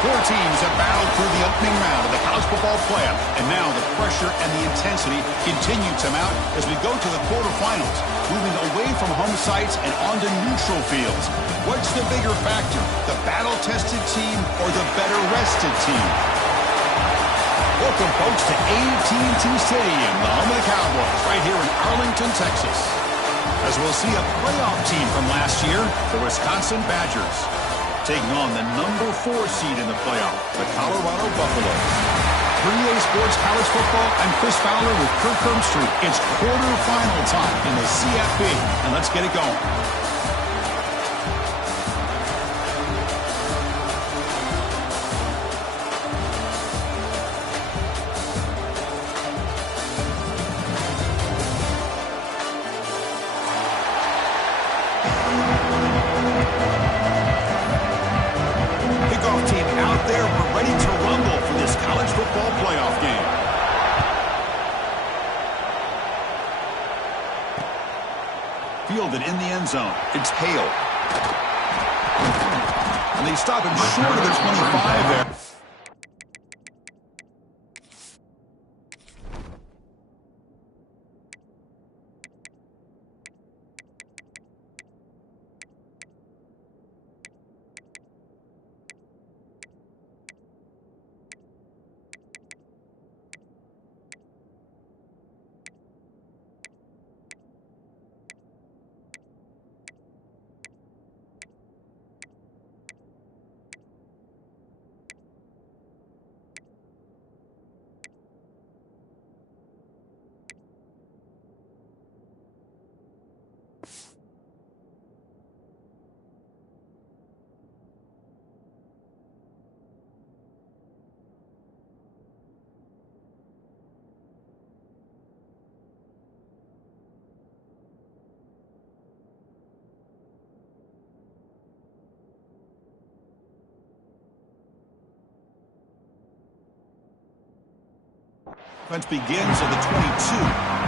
Four teams have battled through the opening round of the college football playoff, and now the pressure and the intensity continue to mount as we go to the quarterfinals, moving away from home sites and onto neutral fields. What's the bigger factor, the battle-tested team or the better-rested team? Welcome, folks, to AT&T Stadium, the home of the Cowboys, right here in Arlington, Texas, as we'll see a playoff team from last year, the Wisconsin Badgers, taking on the number 4 seed in the playoff, the Colorado Buffaloes. 3A Sports College Football, I'm Chris Fowler with Kirk Herbstreit. It's quarterfinal time in the CFP, and let's get it going. Fielded in the end zone. It's Hale. And they stop him short of the 25 there. Offense begins at the 22.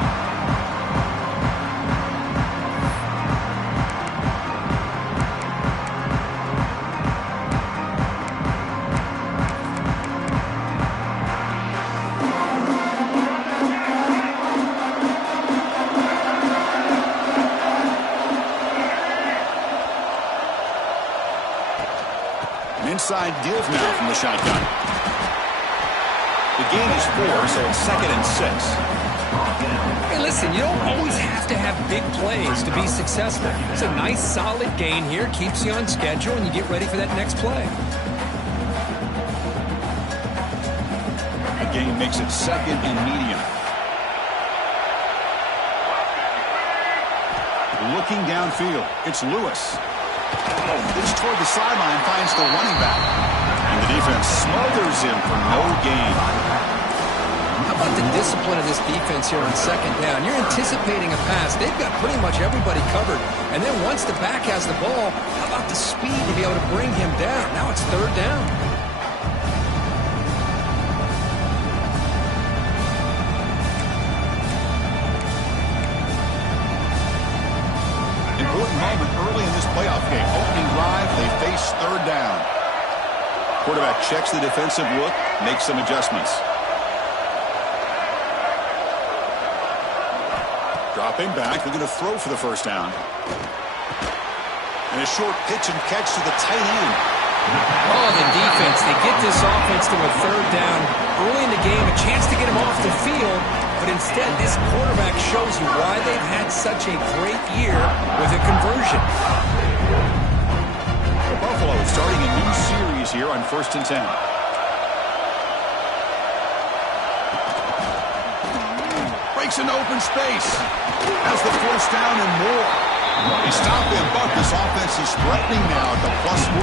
An inside give now from the shotgun. The gain is 4, so it's 2nd and 6. Hey, listen, you don't always have to have big plays to be successful. It's a nice, solid gain here, keeps you on schedule, and you get ready for that next play. The gain makes it 2nd and medium. Looking downfield, it's Lewis. This toward the sideline finds the running back. And the defense smothers him for no gain. How about the discipline of this defense here on 2nd down? You're anticipating a pass. They've got pretty much everybody covered. And then once the back has the ball, how about the speed to be able to bring him down? Now it's 3rd down. Important moment early in this playoff game. Opening drive, they face 3rd down. Quarterback checks the defensive look, makes some adjustments. Dropping back, looking to throw for the 1st down. And a short pitch and catch to the tight end. Oh, the defense. They get this offense to a 3rd down. Early in the game, a chance to get him off the field. But instead, this quarterback shows you why they've had such a great year with a conversion. Buffalo starting a new series here on 1st and 10. Breaks into open space. Has the 1st down and more. They stop him, but this offense is threatening now at the plus 43.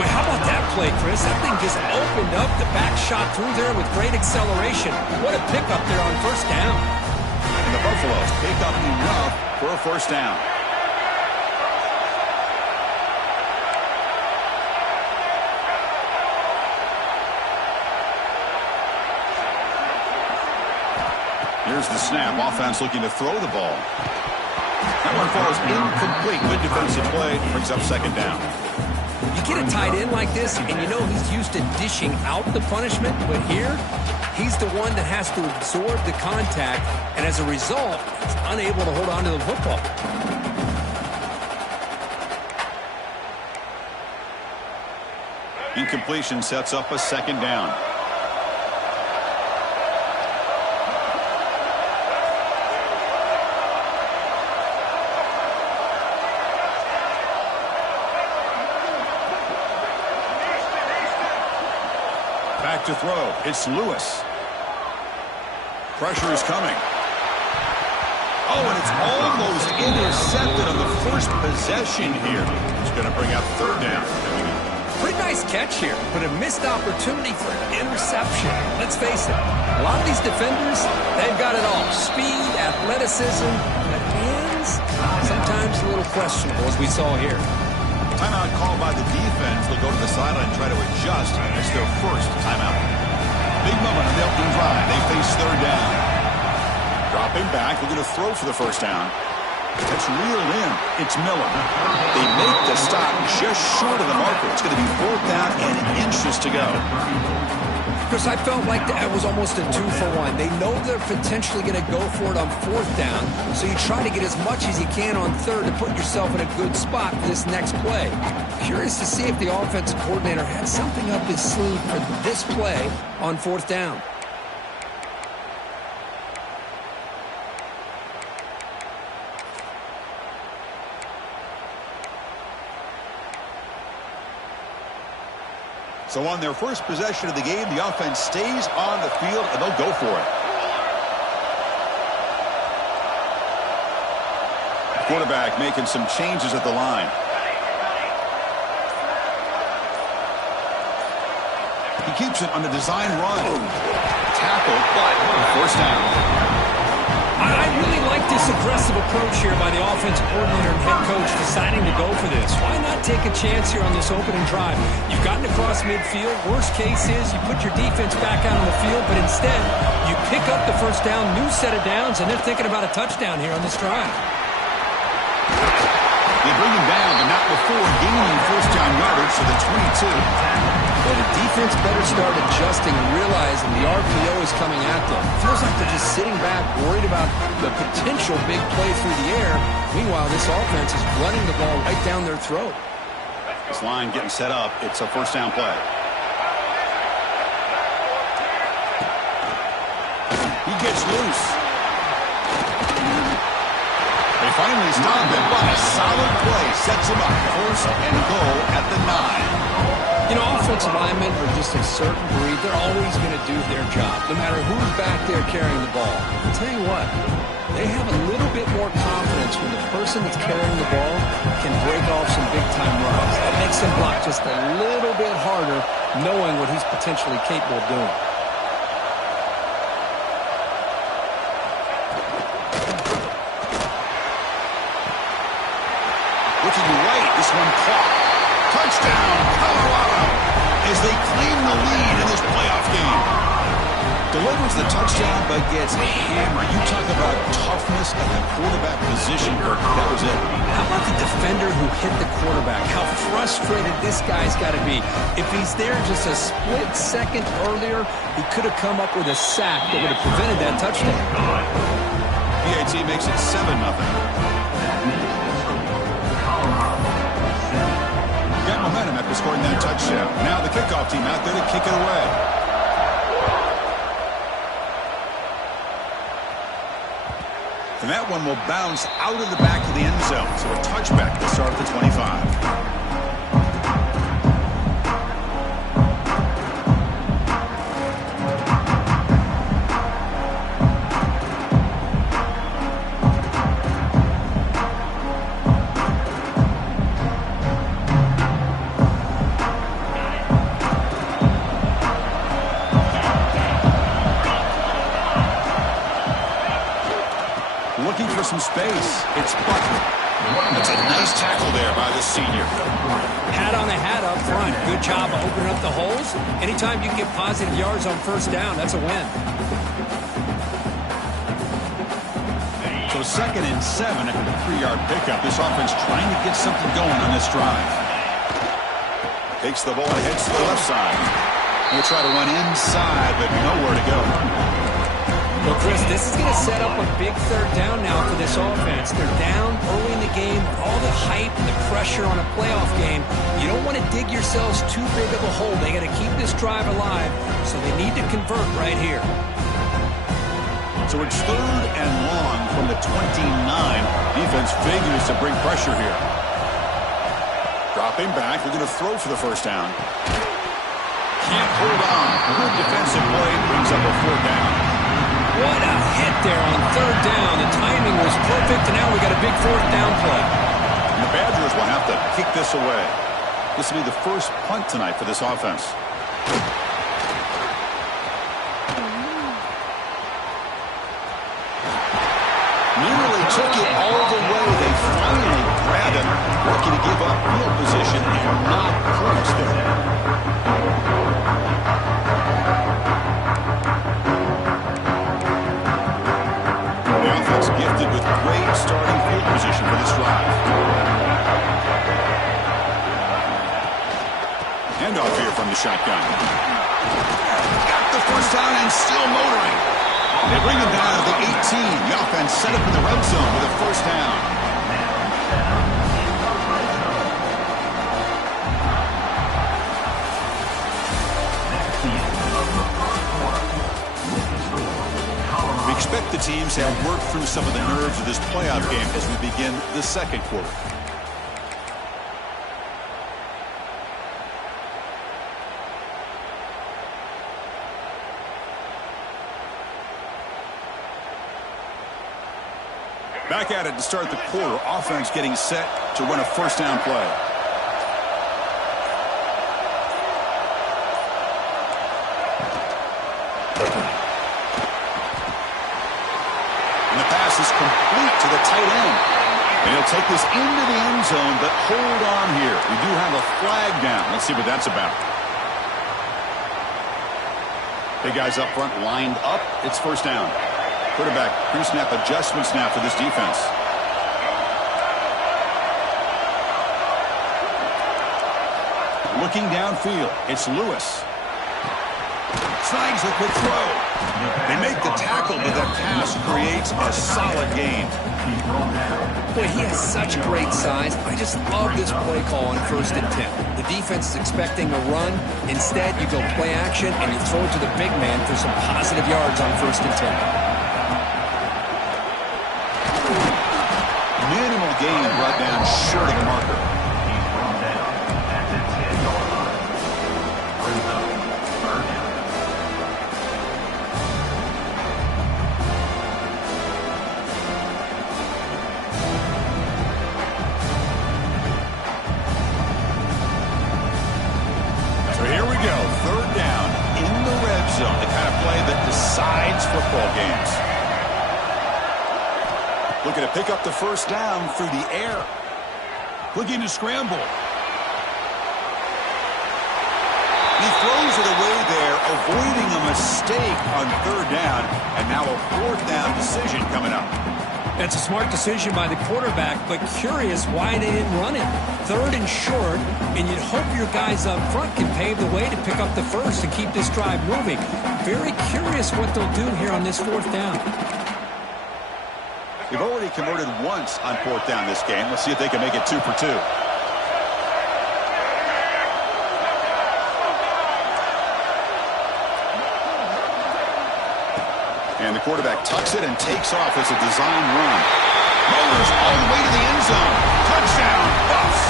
Boy, how about that play, Chris? That thing just opened up. The back shot through there with great acceleration. What a pickup there on 1st down. And the Buffaloes pick up enough for a 1st down. Here's the snap. Offense looking to throw the ball. That one falls incomplete. Good defensive play. Brings up 2nd down. You get a tight end like this, and you know he's used to dishing out the punishment, but here, he's the one that has to absorb the contact, and as a result, he's unable to hold on to the football. Incompletion sets up a second down. Back to throw. It's Lewis. Pressure is coming. Oh, and it's almost intercepted on the first possession here. It's going to bring up third down. Pretty nice catch here, but a missed opportunity for an interception. Let's face it, a lot of these defenders, they've got it all. Speed, athleticism, but hands, sometimes a little questionable, as we saw here. Timeout called by the defense. They'll go to the sideline and try to adjust. It's their first timeout. Big moment on the opening drive. They face third down. Dropping back. They're going to throw for the first down. It's reeled in. It's Miller. They make the stop just short of the marker. It's going to be 4th down and inches to go. Chris, I felt like that was almost a 2-for-1. They know they're potentially going to go for it on 4th down, so you try to get as much as you can on 3rd to put yourself in a good spot for this next play. Curious to see if the offensive coordinator had something up his sleeve for this play on 4th down. So on their first possession of the game, the offense stays on the field, and they'll go for it. Quarterback making some changes at the line. He keeps it on the design run. Tackle, but first down. I really like this aggressive approach here by the offensive coordinator and head coach deciding to go for this. Why not take a chance here on this opening drive? You've gotten across midfield. Worst case is you put your defense back out on the field, but instead you pick up the first down, new set of downs, and they're thinking about a touchdown here on this drive. They bring him down, but not before gaining first down yardage to the 22. Well, the defense better start adjusting and realizing the RPO is coming at them. Feels like they're just sitting back, worried about the potential big play through the air. Meanwhile, this offense is running the ball right down their throat. This line getting set up. It's a first down play. He gets loose. They finally stop him, but a solid play sets him up. First and goal at the 9. You know, offensive linemen are just a certain breed. They're always going to do their job, no matter who's back there carrying the ball. I'll tell you what, they have a little bit more confidence when the person that's carrying the ball can break off some big-time runs. That makes them block just a little bit harder, knowing what he's potentially capable of doing. Looking right, this one caught. Touchdown, Colorado, as they claim the lead in this playoff game. Delivers the touchdown, but gets hammered. You talk about toughness at the quarterback position, Kirk. That was it. How about the defender who hit the quarterback? How frustrated this guy's got to be. If he's there just a split second earlier, he could have come up with a sack that would have prevented that touchdown. PAT makes it 7-0. Got momentum after scoring that touchdown. Now the kickoff team out there to kick it away. And that one will bounce out of the back of the end zone. So a touchback to start at the 25. Looking for some space. It's Butler. That's a nice tackle there by the senior. Hat on the hat up front. Good job of opening up the holes. Anytime you can get positive yards on first down, that's a win. So 2nd and 7 after the 3-yard pickup. This offense trying to get something going on this drive. Takes the ball and heads to the left side. He'll try to run inside, but nowhere to go. Well, Chris, this is going to set up a big third down now for this offense. They're down early in the game. All the hype and the pressure on a playoff game. You don't want to dig yourselves too big of a hole. They got to keep this drive alive, so they need to convert right here. So it's 3rd and long from the 29. Defense figures to bring pressure here. Dropping back. They're going to throw for the first down. Can't hold on. Good defensive play brings up a 4th down. What a hit there on 3rd down. The timing was perfect, and now we got a big 4th down play. And the Badgers will have to kick this away. This will be the first punt tonight for this offense. Nearly took it all the way. They finally grabbed him. Looking to give up field position and not close there. The offense gifted with great starting field position for this drive. Handoff here from the shotgun. Got the first down and still motoring. They bring him down to the 18. The offense set up in the red zone with a first down. We expect the teams to have worked through some of the nerves of this playoff game as we begin the second quarter. Back at it to start the quarter. Offense getting set to run a first down play. And the pass is complete to the tight end. And he'll take this into the end zone, but hold on here. We do have a flag down. Let's see what that's about. Big guys up front lined up. It's first down. Quarterback pre-snap adjustments now for this defense. Looking downfield, it's Lewis. Snags a quick throw. They make the tackle, but that pass creates a solid gain. Boy, he has such great size. I just love this play call on 1st and 10. The defense is expecting a run. Instead, you go play action, and you throw it to the big man for some positive yards on 1st and 10. Minimal gain brought down short of the marker. So here we go. 3rd down in the red zone. The kind of play that decides football games. Looking to pick up the first down through the air. Looking to scramble. He throws it away there, avoiding a mistake on 3rd down, and now a 4th down decision coming up. That's a smart decision by the quarterback, but curious why they didn't run it. 3rd and short, and you'd hope your guys up front can pave the way to pick up the first and keep this drive moving. Very curious what they'll do here on this 4th down. They've already converted once on 4th down this game. Let's see if they can make it 2 for 2. And the quarterback tucks it and takes off as a design run. Motors all the way to the end zone. Touchdown, Buffs.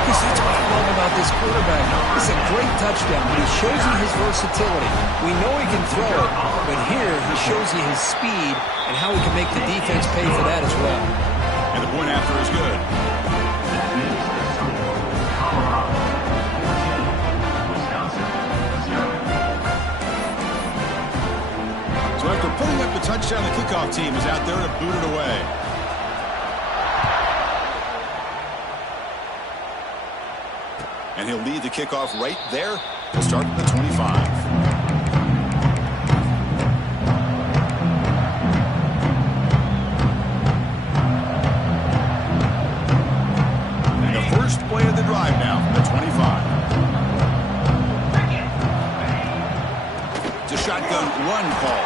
Because that's what I love about this quarterback. It's a great touchdown, but he shows you his versatility. We know he can throw it, but here he shows you his speed and how he can make the defense pay for that as well. And the point after is good. So after putting up the touchdown, the kickoff team is out there to boot it away. And he'll lead the kickoff right there. He'll start from the 25. And the first play of the drive drive now from the 25. It's a shotgun run call.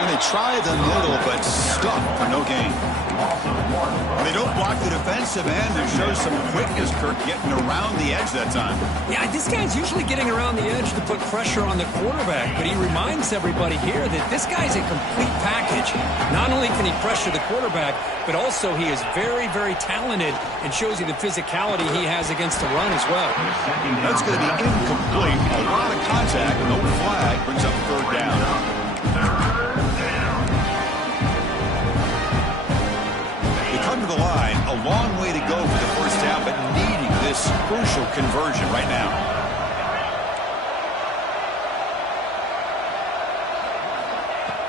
And they try the middle, but stuck for no gain. And they don't block the defensive end and show some quickness, Kirk, getting around the edge that time. Yeah, this guy's usually getting around the edge to put pressure on the quarterback, but he reminds everybody here that this guy's a complete package. Not only can he pressure the quarterback, but also he is very, very talented and shows you the physicality he has against the run as well. That's going to be incomplete. A lot of contact, no flag, brings up third down. Come to the line, a long way to go for the first down, but needing this crucial conversion right now.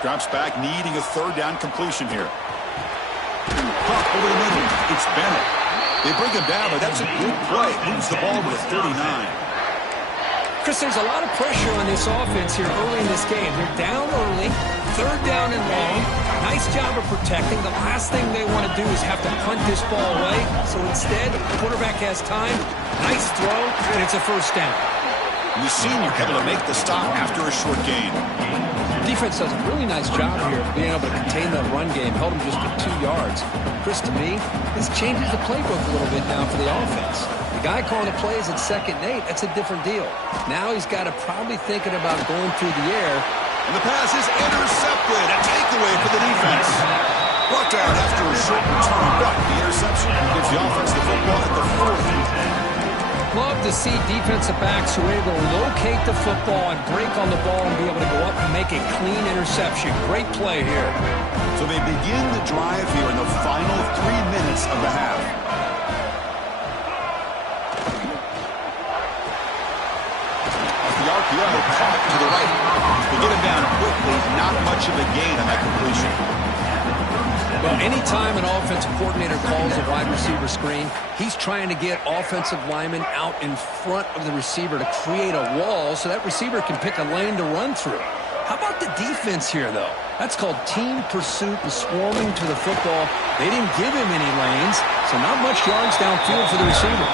Drops back, needing a third down completion here. Pop over the middle. It's Bennett. They bring him down, but that's a good play. Moves the ball to the 39. Chris, there's a lot of pressure on this offense here early in this game. They're down early, third down and long. Nice job of protecting. The last thing they want to do is have to punt this ball away. So instead, the quarterback has time. Nice throw, and it's a first down. And the senior able to make the stop after a short gain. The defense does a really nice job here of being able to contain that run game. Held him just to 2 yards. Chris, to me, this changes the playbook a little bit now for the offense. The guy calling the plays at 2nd and 8, that's a different deal. Now he's got to probably thinking about going through the air. And the pass is intercepted. A takeaway for the defense. Brought down after a short return, but the interception gives the offense the football at the 40. Love to see defensive backs who are able to locate the football and break on the ball and be able to go up and make a clean interception. Great play here. So they begin the drive here in the final 3 minutes of the half. The RPO caught to the right. They get him down quickly. Not much of a gain on that completion. Well, anytime an offensive coordinator calls a wide receiver screen, he's trying to get offensive linemen out in front of the receiver to create a wall so that receiver can pick a lane to run through. How about the defense here, though? That's called team pursuit and swarming to the football. They didn't give him any lanes, so not much yards downfield for the receiver.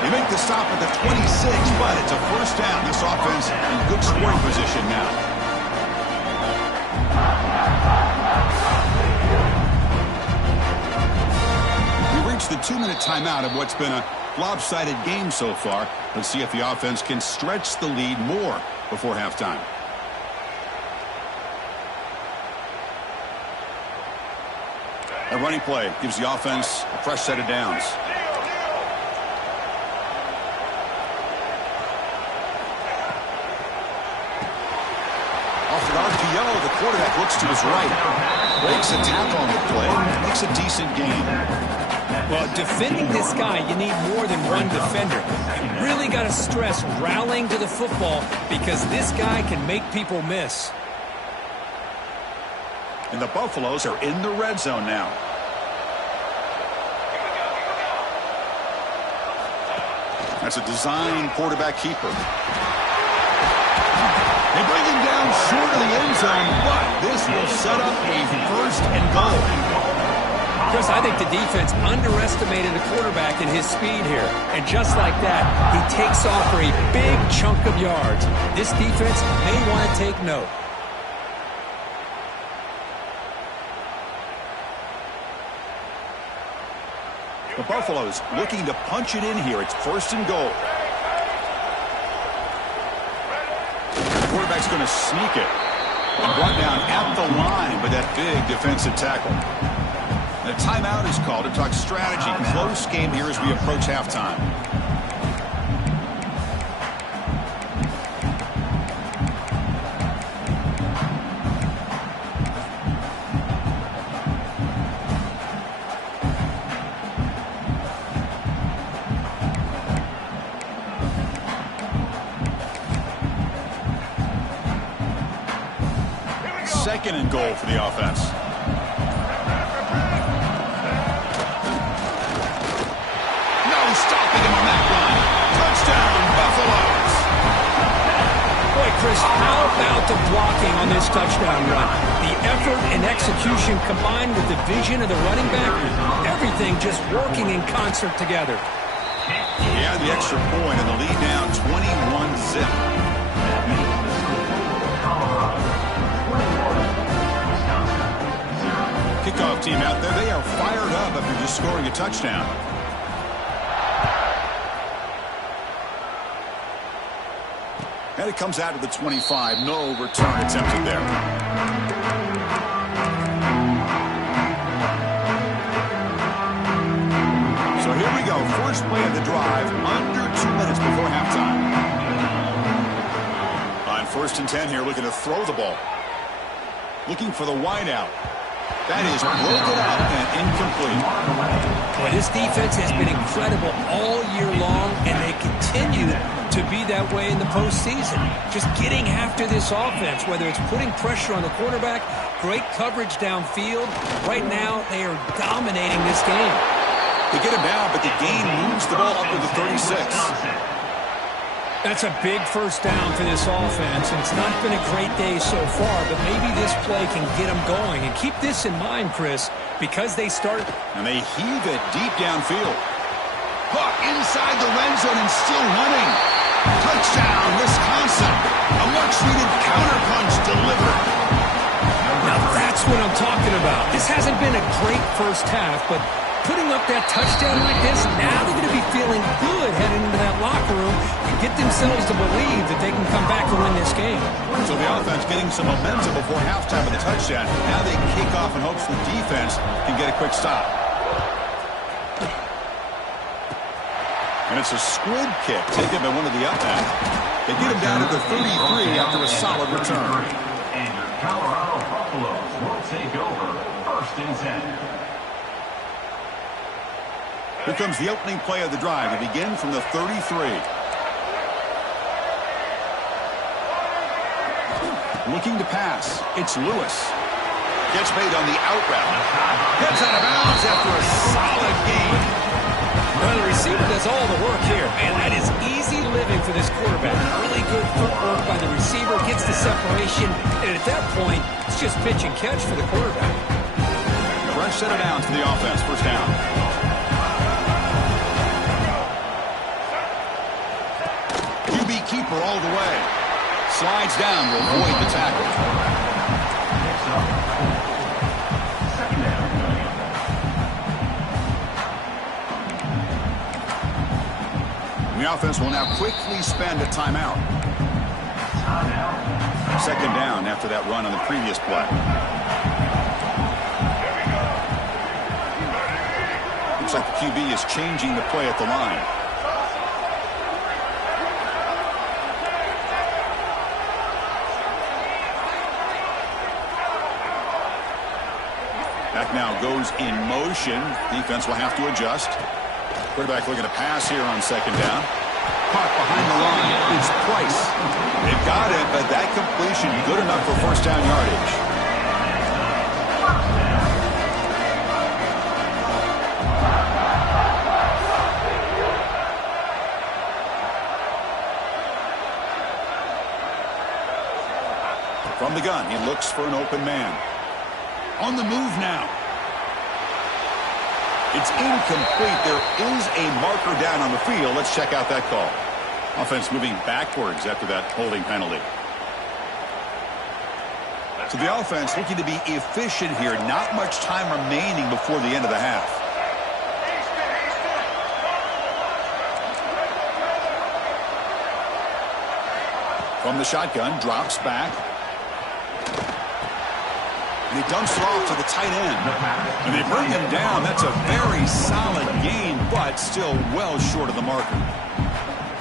They make the stop at the 26, but it's a first down. This offense in good scoring position now. We reached the 2-minute timeout of what's been a lopsided game so far. Let's see if the offense can stretch the lead more before halftime. A running play gives the offense a fresh set of downs. Off an RPO, the quarterback looks to his right. Breaks a tackle on the play. Makes a decent gain. Well, defending this guy, you need more than one defender. You really got to stress rallying to the football because this guy can make people miss. And the Buffaloes are in the red zone now. That's a design quarterback keeper. They bring him down short of the end zone, but this will set up a first and goal. Chris, I think the defense underestimated the quarterback and his speed here. And just like that, he takes off for a big chunk of yards. This defense may want to take note. The Buffaloes looking to punch it in here. It's first and goal. The quarterback's going to sneak it. And brought down at the line with that big defensive tackle. The timeout is called to talk strategy. Close game here as we approach halftime. Second and goal for the offense. No stopping him on that run. Touchdown, Buffaloes. Boy, Chris, how about the blocking on this touchdown run? The effort and execution combined with the vision of the running back, everything just working in concert together. Yeah, the extra point and the lead now 21-zip. Kickoff team out there. They are fired up after just scoring a touchdown. And it comes out to the 25. No return attempted there. So here we go. First play of the drive, under 2 minutes before halftime. On 1st and 10 here, looking to throw the ball. Looking for the wideout. That is broken up and incomplete. Well, this defense has been incredible all year long, and they continue to be that way in the postseason. Just getting after this offense, whether it's putting pressure on the quarterback, great coverage downfield. Right now, they are dominating this game. They get him down, but the gain moves the ball up to the 36. That's a big first down for this offense, and it's not been a great day so far, but maybe this play can get them going. And keep this in mind, Chris, because they start... And they heave it deep downfield. Hook inside the red zone and still running. Touchdown, Wisconsin. A much-needed counterpunch delivered. Now that's what I'm talking about. This hasn't been a great first half, but putting up that touchdown like this, now they're going to be feeling good heading into that locker room and get themselves to believe that they can come back and win this game. So the offense getting some momentum before halftime with the touchdown. Now they kick off in hopes the defense can get a quick stop. And it's a squib kick taken by one of the upbacks. They get him down to the 33 after a solid return. And your Colorado Buffaloes will take over 1st and 10. Here comes the opening play of the drive. They begin from the 33. Looking to pass. It's Lewis. Gets made on the out route. Gets out of bounds after a solid gain. Well, the receiver does all the work here. Man, that is easy living for this quarterback. Really good footwork by the receiver. Gets the separation. And at that point, it's just pitch and catch for the quarterback. Fresh set of downs for the offense. First down. Keeper all the way. Slides down to avoid the tackle. The offense will now quickly spend a timeout. Second down after that run on the previous play. Looks like the QB is changing the play at the line. Back now goes in motion. Defense will have to adjust. Quarterback looking to pass here on second down. Caught behind the line. It's Price. They've got it, but that completion good enough for first down yardage. From the gun, he looks for an open man. On the move now. It's incomplete. There is a marker down on the field. Let's check out that call. Offense moving backwards after that holding penalty. So the offense looking to be efficient here. Not much time remaining before the end of the half. From the shotgun, drops back. And he dumps it off to the tight end. And they bring him down. That's a very solid gain, but still well short of the marker.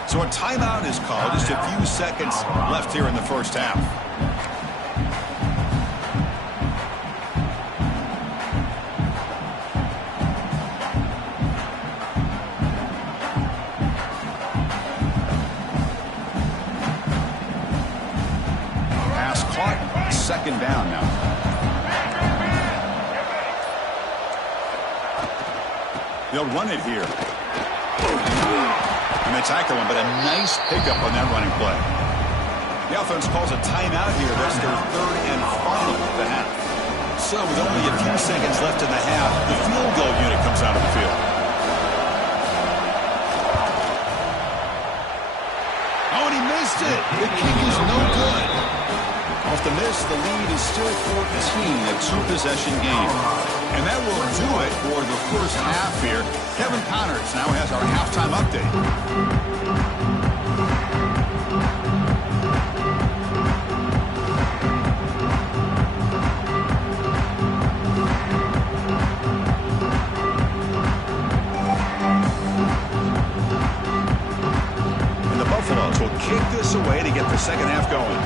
So a timeout is called. Just a few seconds left here in the first half. Pass caught. Second down now. They'll run it here. And they tackle him, but a nice pickup on that running play. The offense calls a timeout here. That's their third and final of the half. So with only a few seconds left in the half, the field goal unit comes out of the field. missed it. The kick is no good. Off the miss, the lead is still 14, a two-possession game. And that will do it for the first half here. Kevin Connors now has our halftime update. And the Buffaloes will kick this away to get the second half going.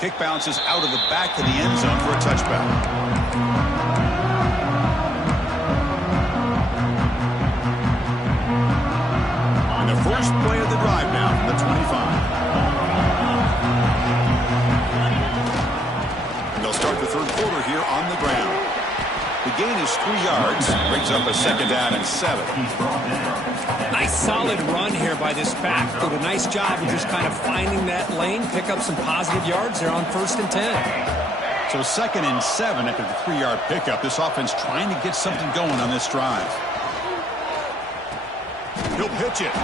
Kick bounces out of the back of the end zone for a touchback. And the first play of the drive now from the 25. And they'll start the third quarter here on the ground. The gain is 3 yards, brings up a second down and 7. Nice solid run here by this back. Did a nice job of just kind of finding that lane, pick up some positive yards there on 1st and 10. So 2nd and 7 after the 3-yard pickup. This offense trying to get something going on this drive. He'll pitch it.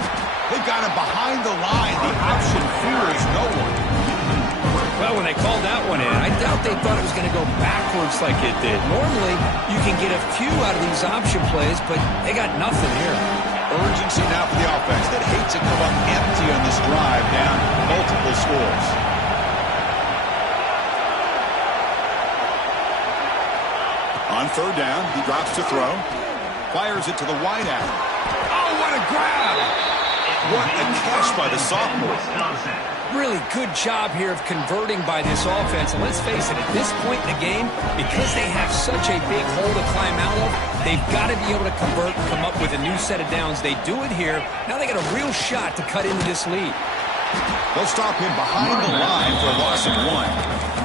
They've got him behind the line. The option fears no one. Well, when they called that one in, I doubt they thought it was going to go backwards like it did. Normally, you can get a few out of these option plays, but they got nothing here. Urgency now for the offense that hates to come up empty on this drive, down multiple scores. On 3rd down, he drops to throw. Fires it to the wide out. Oh, what a grab! What a catch by the sophomore. Really good job here of converting by this offense. And let's face it, at this point in the game, because they have such a big hole to climb out of, they've got to be able to convert, come up with a new set of downs. They do it here. Now they got a real shot to cut into this lead. They'll stop him behind the line for a loss of 1.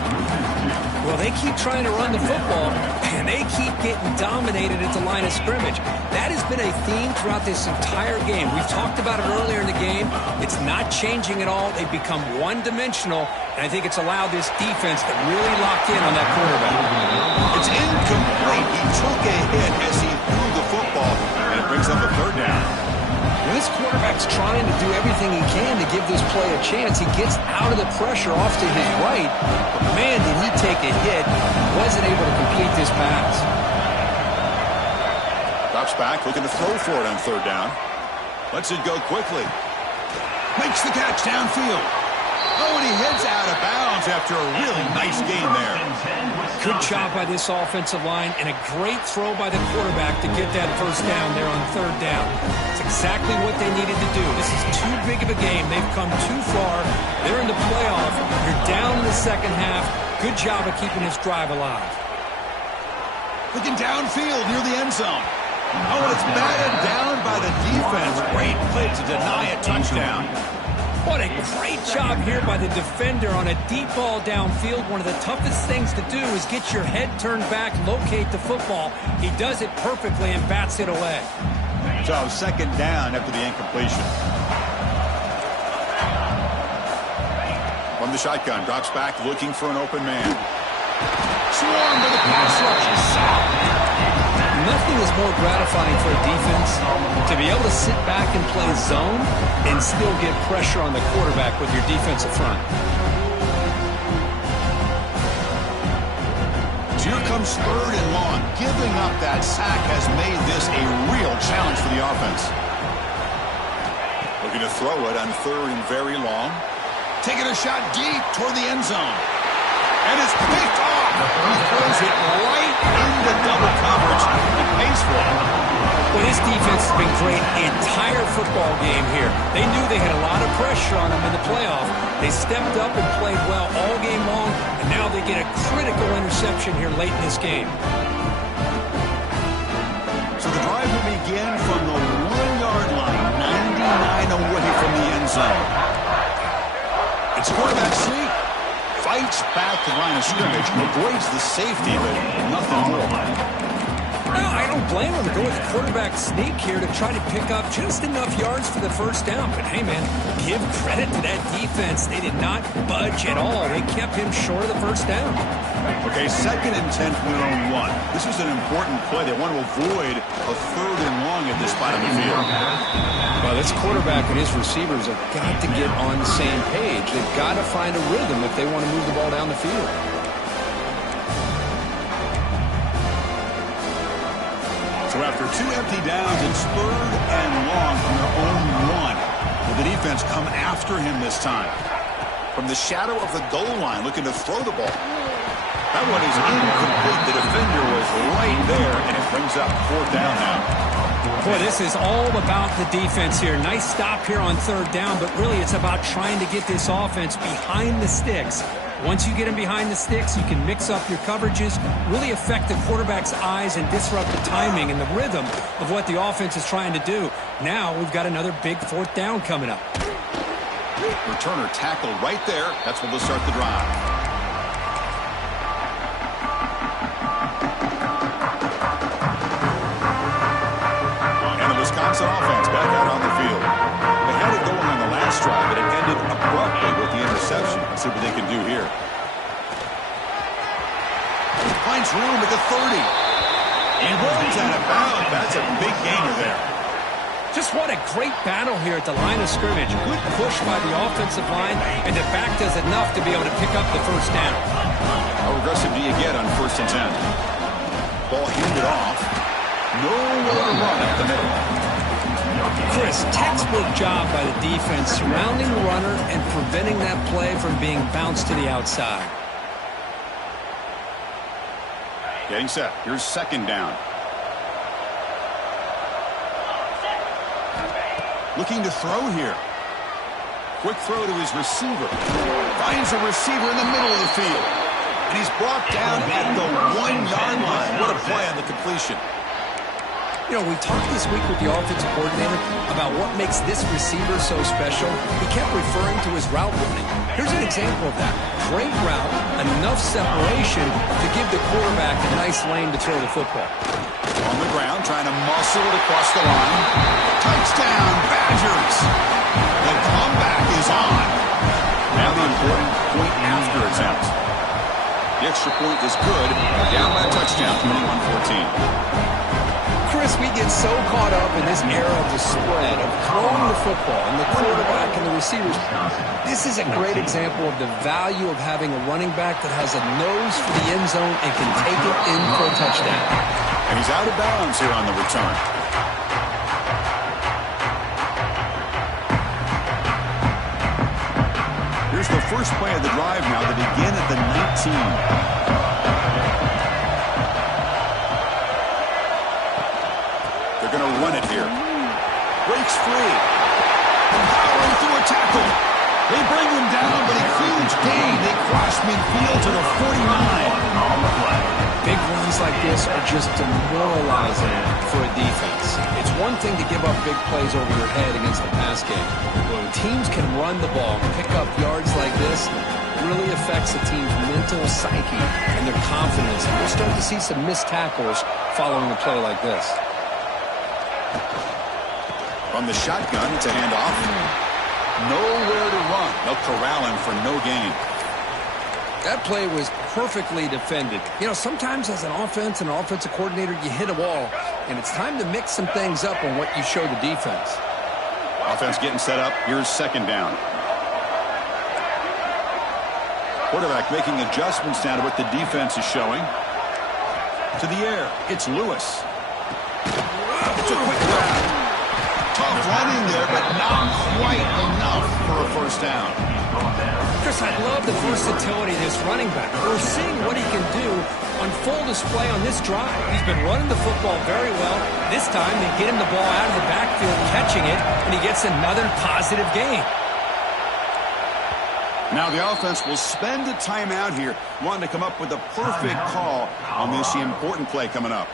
Well, they keep trying to run the football, and they keep getting dominated at the line of scrimmage. That has been a theme throughout this entire game. We've talked about it earlier in the game. It's not changing at all. They've become one-dimensional, and I think it's allowed this defense to really lock in on that quarterback. It's incomplete. He took a hit as he threw the football, and it brings up a 3rd down. When this quarterback's trying to do everything he can to give this play a chance, he gets out of the pressure off to his right. But man, did he take a hit. Wasn't able to complete this pass. Drops back, looking to throw for it on 3rd down. Lets it go quickly. Makes the catch downfield. Oh, and he heads out of bounds after a really nice game there. Good job by this offensive line and a great throw by the quarterback to get that 1st down there on 3rd down. It's exactly what they needed to do. This is too big of a game. They've come too far. They're in the playoff. You're down in the second half. Good job of keeping this drive alive. Looking downfield near the end zone. Oh, and it's batted down by the defense. Great play to deny a touchdown. What a great job here by the defender on a deep ball downfield. One of the toughest things to do is get your head turned back, locate the football. He does it perfectly and bats it away. So 2nd down after the incompletion. From the shotgun, drops back looking for an open man. Swarmed by the pass rush. Nothing is more gratifying for a defense to be able to sit back and play zone and still get pressure on the quarterback with your defensive front. So here comes 3rd and long. Giving up that sack has made this a real challenge for the offense. Looking to throw it on 3rd and very long. Taking a shot deep toward the end zone. And it's picked off. He throws it right into double coverage. He pays for it. Well, this defense has been great the entire football game here. They knew they had a lot of pressure on them in the playoff. They stepped up and played well all game long, and now they get a critical interception here late in this game. So the drive will begin from the 1-yard line, 99 away from the end zone. It's quarterback sneak. Fights back the line of scrimmage, avoids the safety, but nothing more. No, I don't blame him. Go with the quarterback sneak here to try to pick up just enough yards for the first down. But, hey, man, give credit to that defense. They did not budge at all. They kept him short of the first down. Okay, 2nd and 10 from their own 1. This is an important play. They want to avoid a 3rd and long at this spot on the field. Well, this quarterback and his receivers have got to get on the same page. They've got to find a rhythm if they want to move the ball down the field. So after 2 empty downs, it's 3rd and long from their own 1. Will the defense come after him this time? From the shadow of the goal line, looking to throw the ball. That one is incomplete. The defender was right there, and it brings up 4th down now. Boy, this is all about the defense here. Nice stop here on 3rd down, but really it's about trying to get this offense behind the sticks. Once you get them behind the sticks, you can mix up your coverages, really affect the quarterback's eyes and disrupt the timing and the rhythm of what the offense is trying to do. Now we've got another big 4th down coming up. Returner tackled right there. That's what will start the drive. And the Wisconsin offense back out on the field. They had it going on the last drive, but it ended abruptly with the interception. Let's see what they can do here. Finds room at the 30. And runs out of bounds. That's a big gainer there. Just what a great battle here at the line of scrimmage. Good push by the offensive line, and the back does enough to be able to pick up the first down. How aggressive do you get on 1st and 10? Ball handed off. Nowhere to run up the middle. Chris, textbook job by the defense surrounding the runner and preventing that play from being bounced to the outside. Getting set. Here's 2nd down. Looking to throw here. Quick throw to his receiver. Finds a receiver in the middle of the field. And he's brought down at the 1-yard line. What a play on the completion. You know, we talked this week with the offensive coordinator about what makes this receiver so special. He kept referring to his route running. Here's an example of that. Great route, enough separation to give the quarterback a nice lane to throw the football. On the ground, trying to muscle it across the line. Touchdown, Badgers! The comeback is on. Now the important point after attempt. The extra point is good. Down by a touchdown, 21-14. Chris, we get so caught up in this era of the spread, of throwing the football, and the quarterback and the receivers. This is a great example of the value of having a running back that has a nose for the end zone and can take it in for a touchdown. And he's out of bounds here on the return. Here's the first play of the drive now. They begin at the 19. They're going to run it here. Breaks free. Powering through a tackle. They bring him down, but a huge gain. They cross midfield to the 49. Big runs like this are just demoralizing for a defense. It's one thing to give up big plays over your head against the pass game. But when teams can run the ball and pick up yards like this, it really affects the team's mental psyche and their confidence. And we'll start to see some missed tackles following a play like this. From the shotgun, it's a handoff. Nowhere to run. They'll corral him for no gain. That play was perfectly defended. You know, sometimes as an offense and an offensive coordinator, you hit a wall, and it's time to mix some things up on what you show the defense. Offense getting set up. Here's 2nd down. Quarterback making adjustments now to what the defense is showing. To the air. It's Lewis. It's a quick grab. Tough running there, but not quite enough for a first down. Chris, I love the versatility of this running back. We're seeing what he can do on full display on this drive. He's been running the football very well. This time, they get him the ball out of the backfield, catching it, and he gets another positive gain. Now the offense will spend a timeout here, wanting to come up with a perfect call on this important play coming up.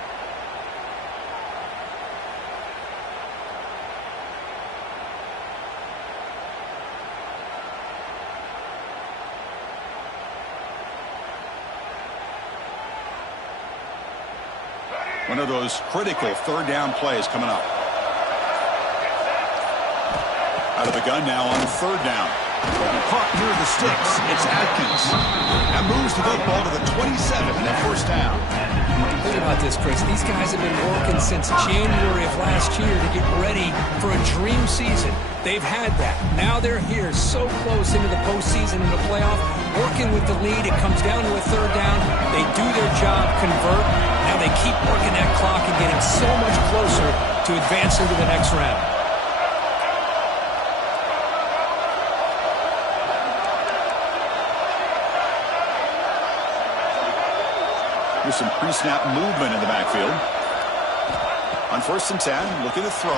One of those critical third down plays coming up. Out of the gun now on third down. Caught near the sticks. It's Atkins. That moves the football to the 27 and a first down. Think about this, Chris. These guys have been working since January of last year to get ready for a dream season. They've had that. Now they're here so close into the postseason and the playoff, working with the lead. It comes down to a third down. They do their job, convert. Now they keep working that clock and getting so much closer to advancing to the next round. Here's some pre-snap movement in the backfield. On 1st and 10, looking to throw.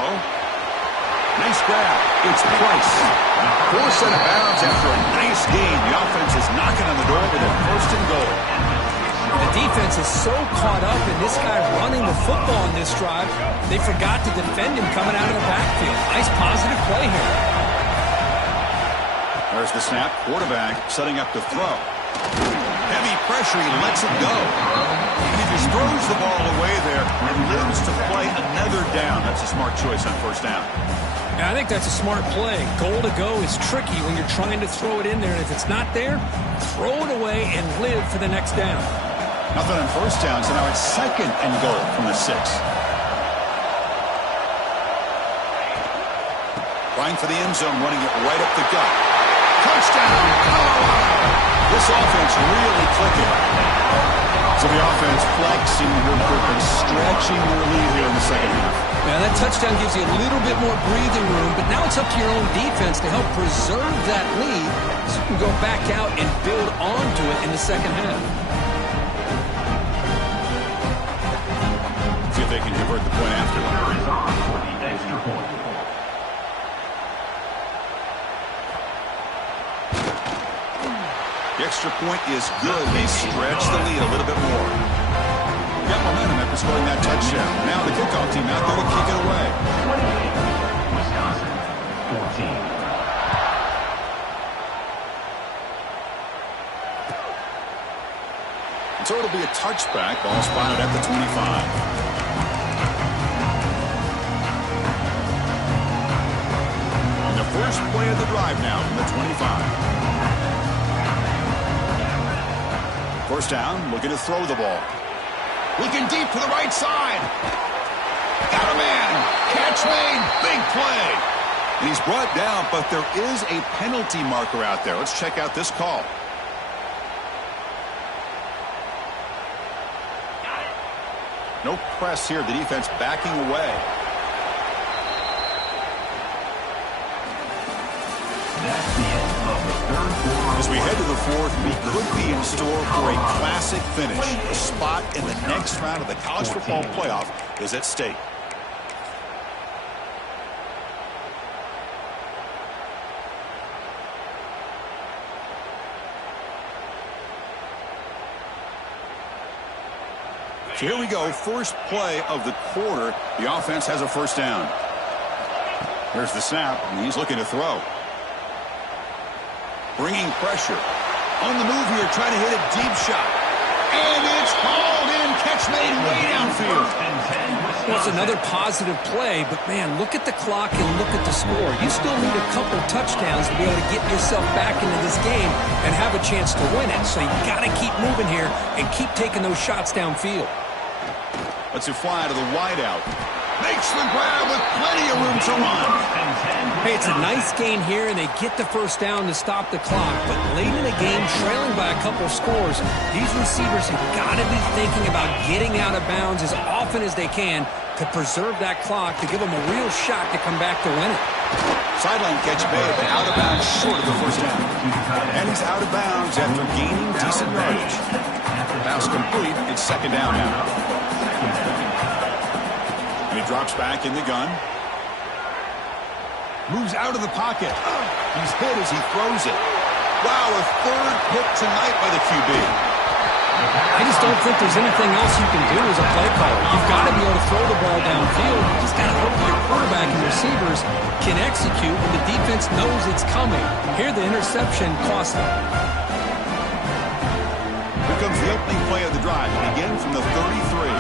Nice grab. It's Price. Forced out of bounds after a nice gain. The offense is knocking on the door with a 1st and goal. The defense is so caught up in this guy running the football in this drive, they forgot to defend him coming out of the backfield. Nice positive play here. There's the snap. Quarterback setting up to throw. Heavy pressure. He lets it go. And he just throws the ball away there and lives to play another down. That's a smart choice on 1st down. Yeah, I think that's a smart play. Goal to go is tricky when you're trying to throw it in there. And if it's not there, throw it away and live for the next down. Nothing on 1st down, so now it's 2nd and goal from the 6. Trying for the end zone, running it right up the gut. Touchdown, Colorado! This offense really clicking. So the offense flexing real quick and stretching their lead here in the second half. Now that touchdown gives you a little bit more breathing room, but now it's up to your own defense to help preserve that lead so you can go back out and build onto it in the second half. See if they can convert the point after. Is on for the extra point. The extra point is good. They stretch the lead a little bit more. Got momentum after scoring that touchdown. Now the kickoff team out there to kick it away. 28, Wisconsin, 14. So it'll be a touchback. Ball spotted at the 25. And the first play of the drive now from the 25. 1st down, looking to throw the ball. Looking deep to the right side. Got a man. Catch made. Big play. And he's brought down, but there is a penalty marker out there. Let's check out this call. No press here. The defense backing away. That's the end of the third quarter. As we head to the 4th, we could be in store for a classic finish. A spot in the next round of the college football playoff is at stake. So here we go, first play of the quarter. The offense has a 1st down. Here's the snap, and he's looking to throw. Bringing pressure. On the move here, trying to hit a deep shot. And it's hauled in, catch made way downfield. Well, it's another positive play, but man, look at the clock and look at the score. You still need a couple touchdowns to be able to get yourself back into this game and have a chance to win it. So you got to keep moving here and keep taking those shots downfield. Let's it fly to the wideout. Makes the grab with plenty of room to run. Hey, it's a nice gain here, and they get the 1st down to stop the clock. But late in the game, trailing by a couple scores, these receivers have got to be thinking about getting out of bounds as often as they can to preserve that clock, to give them a real shot to come back to win it. Sideline catch made, but out of bounds short of the 1st down. And he's out of bounds after gaining decent yardage. Pass complete. It's 2nd down now. And he drops back in the gun. Moves out of the pocket. He's hit as he throws it. Wow, a 3rd pick tonight by the QB. I just don't think there's anything else you can do as a play caller. You've got to be able to throw the ball downfield. You just got to hope your quarterback and receivers can execute when the defense knows it's coming. Here, the interception cost them. Here comes the opening play of the drive. It begins from the 33.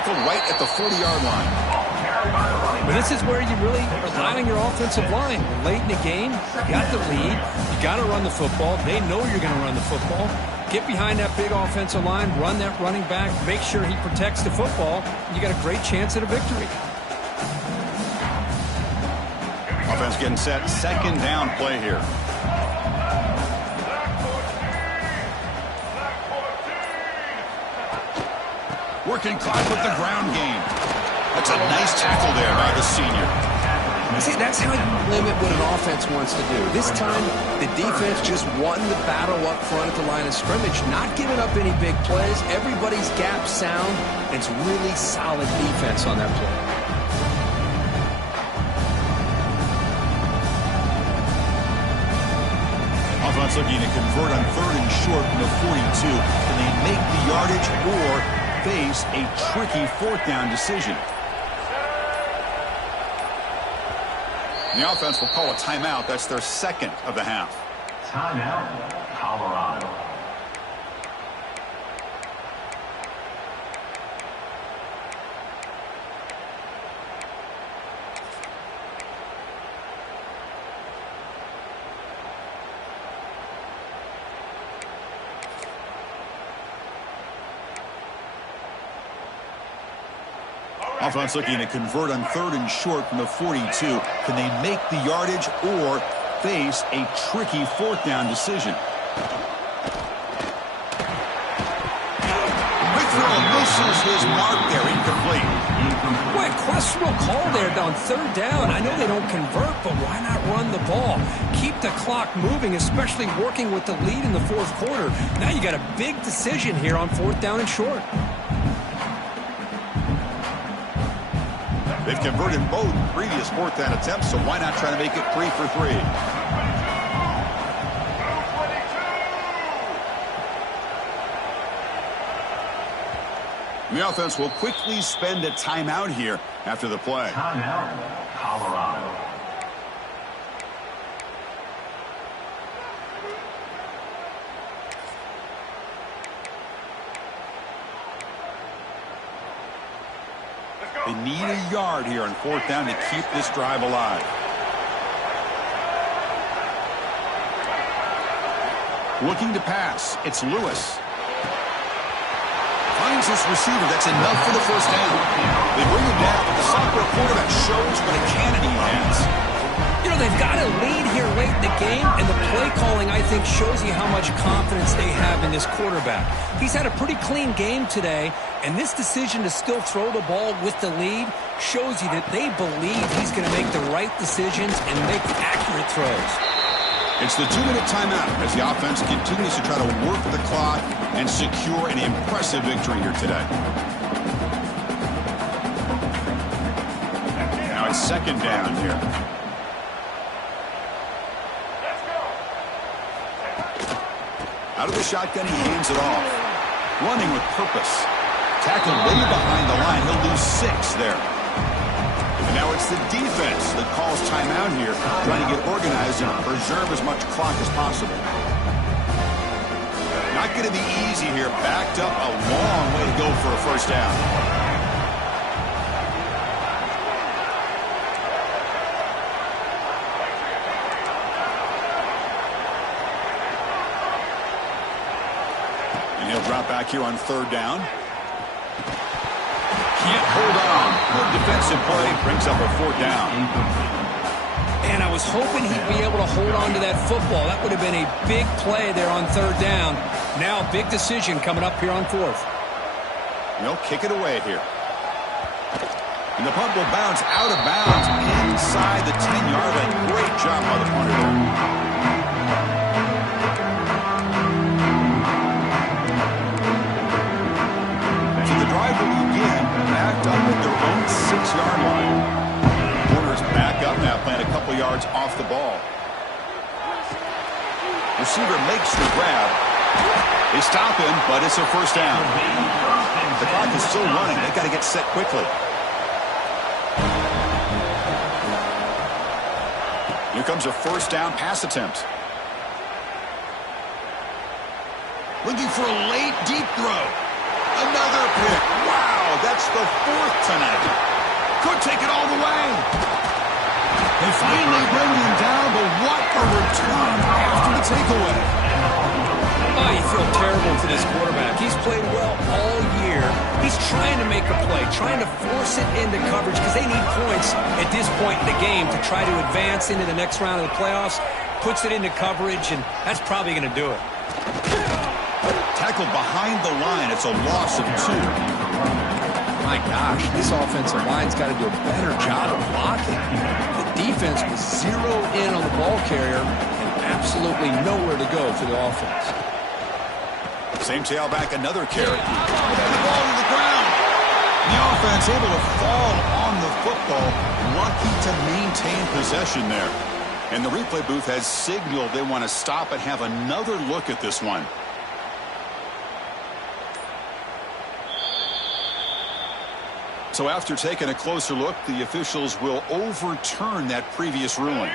tackled right at the 40-yard line. But this is where you really rely on your offensive line. Late in the game, you got the lead. You got to run the football. They know you're going to run the football. Get behind that big offensive line, run that running back, make sure he protects the football. You got a great chance at a victory. Offense getting set. Second down play here. Working clock with the ground game. That's a nice tackle there by the senior. See, that's how you limit what an offense wants to do. This time, the defense just won the battle up front at the line of scrimmage, not giving up any big plays. Everybody's gap sound. It's really solid defense on that play. Offense looking to convert on 3rd and short from the 42. Can they make the yardage or face a tricky 4th down decision? The offense will call a timeout. That's their second of the half. Timeout, Colorado. Offense looking to convert on 3rd and short from the 42. Can they make the yardage or face a tricky 4th down decision? Quick throw misses his mark there. Incomplete. Boy, questionable call there on 3rd down. I know they don't convert, but why not run the ball? Keep the clock moving, especially working with the lead in the 4th quarter. Now you got a big decision here on 4th down and short. They've converted both previous 4th down attempts, so why not try to make it 3 for 3? The offense will quickly spend a timeout here after the play. Timeout, Colorado. They need a yard here on 4th down to keep this drive alive. Looking to pass. It's Lewis. Finds his receiver. That's enough for the 1st down. They bring him down, but the sophomore quarterback shows what a cannon he has. You know, they've got a lead here late in the game, and the play calling, I think, shows you how much confidence they have in this quarterback. He's had a pretty clean game today, and this decision to still throw the ball with the lead shows you that they believe he's going to make the right decisions and make accurate throws. It's the 2-minute timeout as the offense continues to try to work the clock and secure an impressive victory here today. Now it's 2nd down here. Out of the shotgun, he hands it off. Running with purpose. Tackled way behind the line. He'll lose 6 there. And now it's the defense that calls timeout here, trying to get organized and preserve as much clock as possible. Not going to be easy here. Backed up a long way to go for a 1st down. And he'll drop back here on 3rd down. Can't hold on. Good defensive play. Brings up a 4th down. And I was hoping he'd be able to hold on to that football. That would have been a big play there on 3rd down. Now a big decision coming up here on 4th. They'll kick it away here. And the punt will bounce out of bounds inside the 10-yard line. Great job by the punter there. Backed up at their own 6-yard line. Corners back up now, playing a couple yards off the ball. Receiver makes the grab. They stop him, but it's a 1st down. The clock is still running. They've got to get set quickly. Here comes a 1st down pass attempt. Looking for a late, deep throw. Another pick. Wow! Oh, that's the 4th tonight. Could take it all the way. They finally bring him down, but what a return after the takeaway. Oh, you feel terrible for this quarterback. He's played well all year. He's trying to make a play, trying to force it into coverage because they need points at this point in the game to try to advance into the next round of the playoffs. Puts it into coverage, and that's probably going to do it. Tackled behind the line. It's a loss of 2. My gosh, this offensive line's got to do a better job of blocking. The defense was zeroed in on the ball carrier and absolutely nowhere to go for the offense. Same tailback, another carry. The ball to the ground. The offense able to fall on the football. Lucky to maintain possession there. And the replay booth has signaled they want to stop and have another look at this one. So after taking a closer look, the officials will overturn that previous ruling.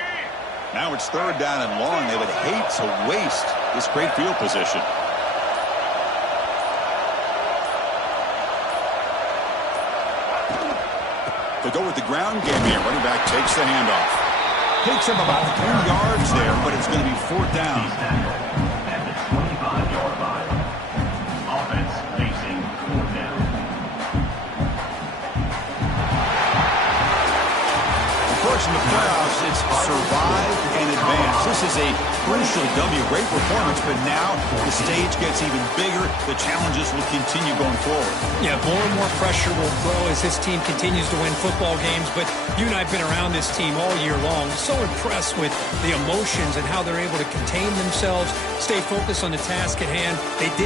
Now it's 3rd down and long. They would hate to waste this great field position. They go with the ground game here. Running back takes the handoff. Takes him about 3 yards there, but it's going to be 4th down. At the 25-yard line. Offense facing 4th down. Of course, in the playoffs, it's survive and advance. This is a crucial W. Great performance, but now the stage gets even bigger. The challenges will continue going forward. Yeah, more and more pressure will grow as this team continues to win football games. But you and I have been around this team all year long. So impressed with the emotions and how they're able to contain themselves, stay focused on the task at hand. They did